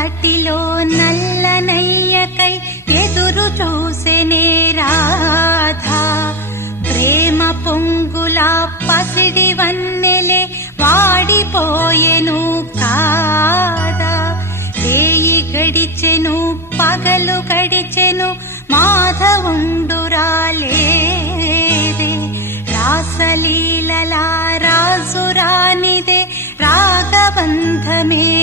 తటిలో నల్లనయ్యకై ఎదురు చూసెనే రాధా. ప్రేమ పొంగుల పసిడి వన్నెలే వాడిపోయెను కాదా. వేయి గడిచెను పగలు గడిచెను మాధవుండురాలేదే. రాసలీలలా రాజురానిదే రాగబంధమే